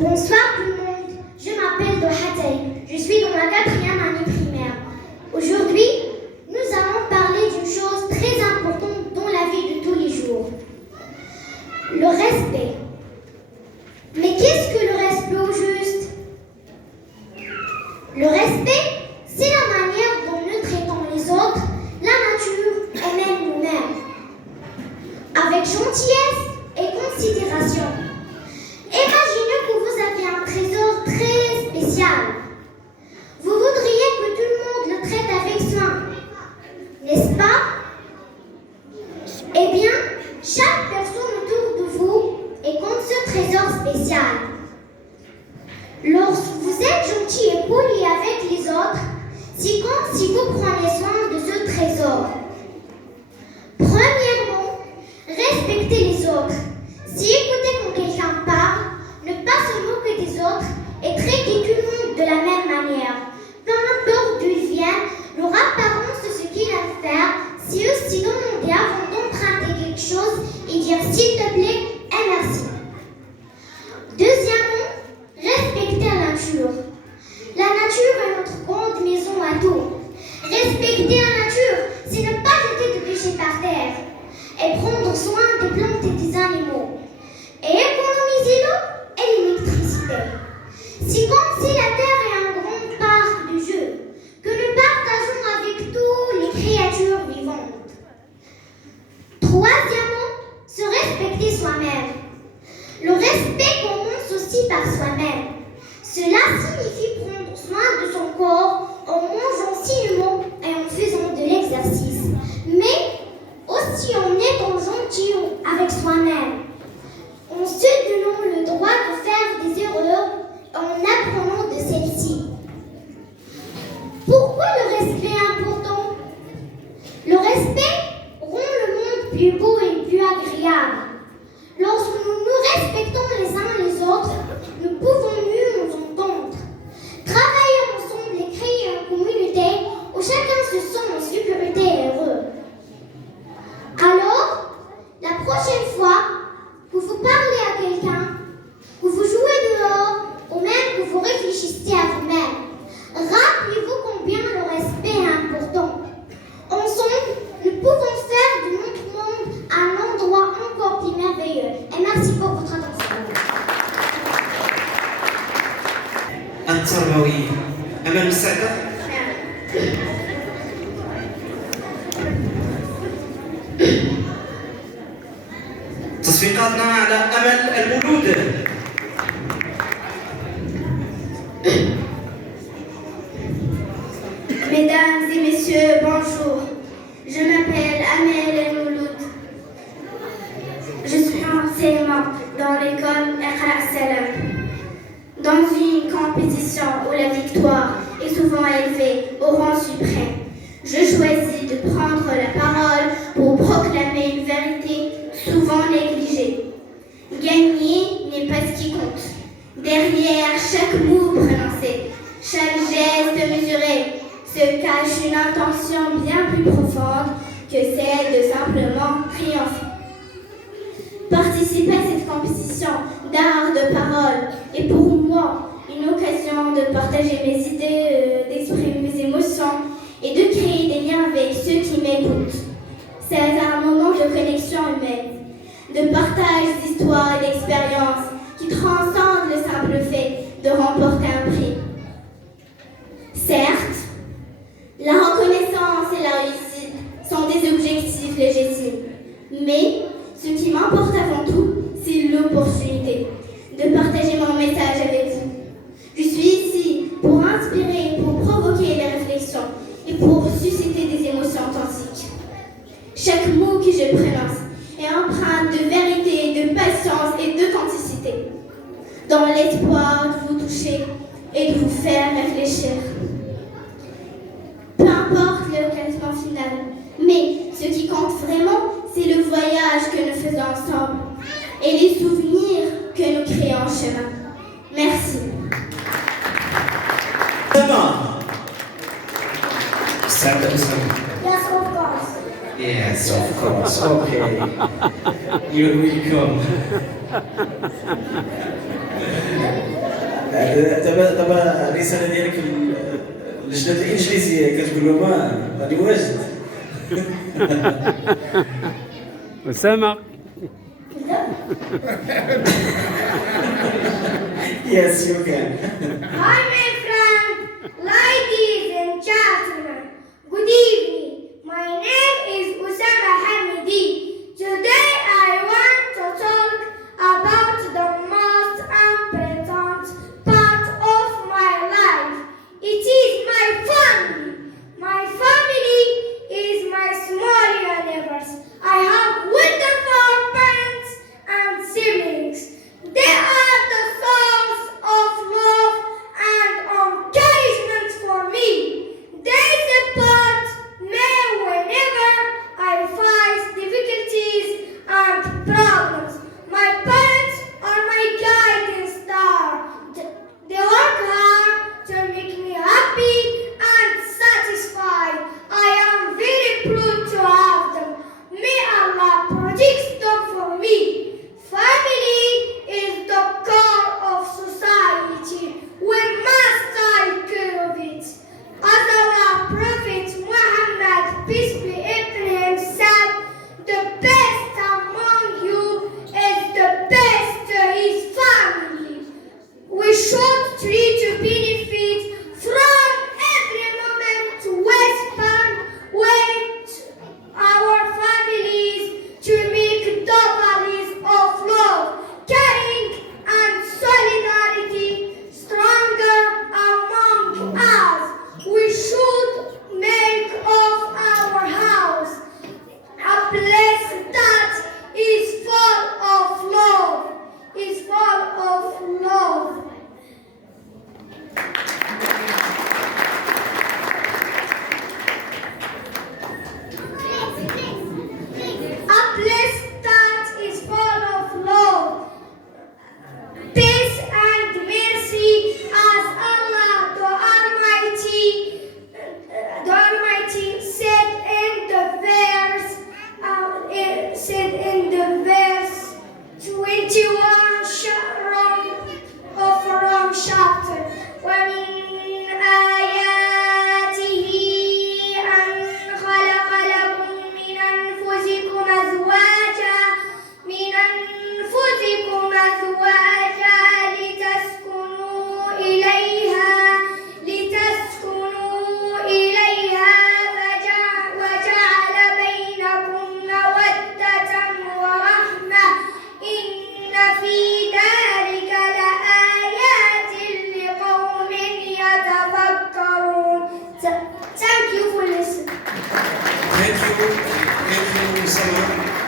Bonsoir tout le monde, je m'appelle Dohatay, je suis dans la 4e année primaire. Aujourd'hui, nous allons parler d'une chose très importante dans la vie de tous les jours. Le respect. Mais qu'est-ce que le respect au juste? Le respect, c'est la manière dont nous traitons les autres, la nature et même nous-mêmes. Avec gentillesse et considération. Imaginez que vous avez un trésor très spécial. Vous voudriez que tout le monde le traite avec soin, n'est-ce pas? Eh bien, chaque personne autour de vous est comme ce trésor spécial. Lorsque vous êtes gentil et poli avec les autres, c'est comme si vous preniez soin de ce trésor. Premièrement, respectez les autres. Si écoutez quand quelqu'un parle, ne pas se moquer des autres et traiter tout le monde de la même manière. Peu importe d'où ils viennent, leur apparence de ce qu'ils aiment faire, c'est aussi demander avant d'emprunter quelque chose et dire s'il te plaît et merci. Deuxièmement, respectez la nature. La nature est notre grande maison à tous. Respecter la nature, c'est ne pas jeter de déchets par terre et prendre soin des plantes et des animaux. Et économiser l'eau et l'électricité. C'est comme si la Terre est un grand parc de jeux que nous partageons avec toutes les créatures vivantes. Troisièmement, se respecter soi-même. Le respect commence aussi par soi-même. Cela signifie prendre soin de son corps en mangeant sainement et en faisant de l'exercice, mais aussi en étant gentil avec soi-même, en se donnant le droit de faire des erreurs et en apprenant de celles-ci. Pourquoi le respect est important? Le respect rend le monde plus beau et plus agréable. Lorsque nous nous respectons les uns les autres, nous pouvons mieux nous entendre, travailler ensemble et créer une communauté où chacun se sent en sécurité et heureux. Alors, la prochaine fois que vous parlez à quelqu'un, que vous jouez dehors, ou même que vous réfléchissez à vous-même, rappelez-vous combien le respect est important. Ensemble, nous pouvons faire de notre monde un endroit encore plus merveilleux. Et merci pour votre attention. التربوي أمل مساعدة تصفيقاتنا على أمل المولود. Mesdames et messieurs, bonjour. Je m'appelle Amel El Mouloud. Je suis en CM1 dans l'école Iqra Salam. Dans une compétition où la victoire est souvent élevée au rang suprême, je choisis de prendre la parole pour proclamer une vérité souvent négligée. Gagner n'est pas ce qui compte. Derrière chaque mot prononcé, chaque geste mesuré, se cache une intention bien plus profonde que celle de simplement triompher. Participer à cette compétition d'art de parole est pour moi une occasion de partager mes idées, d'exprimer mes émotions et de créer des liens avec ceux qui m'écoutent. C'est un moment de connexion humaine, de partage d'histoires et d'expériences qui transcendent le simple fait de remporter un prix. Certes, la reconnaissance et la réussite sont des objectifs légitimes, mais ce qui m'importe avant tout, c'est l'opportunité de partager mon message avec vous. Je suis ici pour inspirer, pour provoquer des réflexions et pour susciter des émotions authentiques. Chaque mot que je prononce est empreint de vérité, de patience et d'authenticité, dans l'espoir de vous toucher et de vous faire réfléchir. Peu importe le classement final, mais ce qui compte vraiment, c'est le voyage que nous faisons ensemble et les souvenirs que nous créons en chemin. Merci. Yes, of course. Yes, of course. Okay. You're welcome. دابا الرساله ديالك للجنه الانجليزيه كتقول لهم غادي واجد. أسامة. Yes, you can. Hi, my friend, ladies and gentlemen. Good evening. My name is Usama Hamidi. Today I want to talk about the most important part of my life. It is my family. My family is my small universe. I have wonderful parents and siblings. They are the source of love and encouragement for me. They support me whenever I face difficulties and problems. My parents are my guiding star. They work hard to make me happy and satisfied. I am very proud to have them. May Allah protect them for me. Family is the core of society. We must take care of it. As our Prophet Muhammad, peace be upon him, said, the best among you is the best to his family. We should try to benefit from every moment we spend with our families to make doubles of love, caring and solidarity stronger among us. We should make of our house a place that is full of love, is full of love. A place that is full of love, peace and mercy, as Allah the Almighty said in the verse 21 of Rum chapter. وَمِنْ آيَاتِهِ أَنْ خَلَقَ لَكُم مِّنْ أَنفُسِكُمْ أَزْوَاجًا لِتَسْكُنُوا إِلَيْهَا وَجَعَلَ بَيْنَكُم مَّوَدَّةً وَرَحْمَةً إِنَّ فِي ذَلِكَ لَآيَاتٍ لِقَوْمٍ يَتَفَكَّرُونَ. Thank you for listening. Thank you, Usama.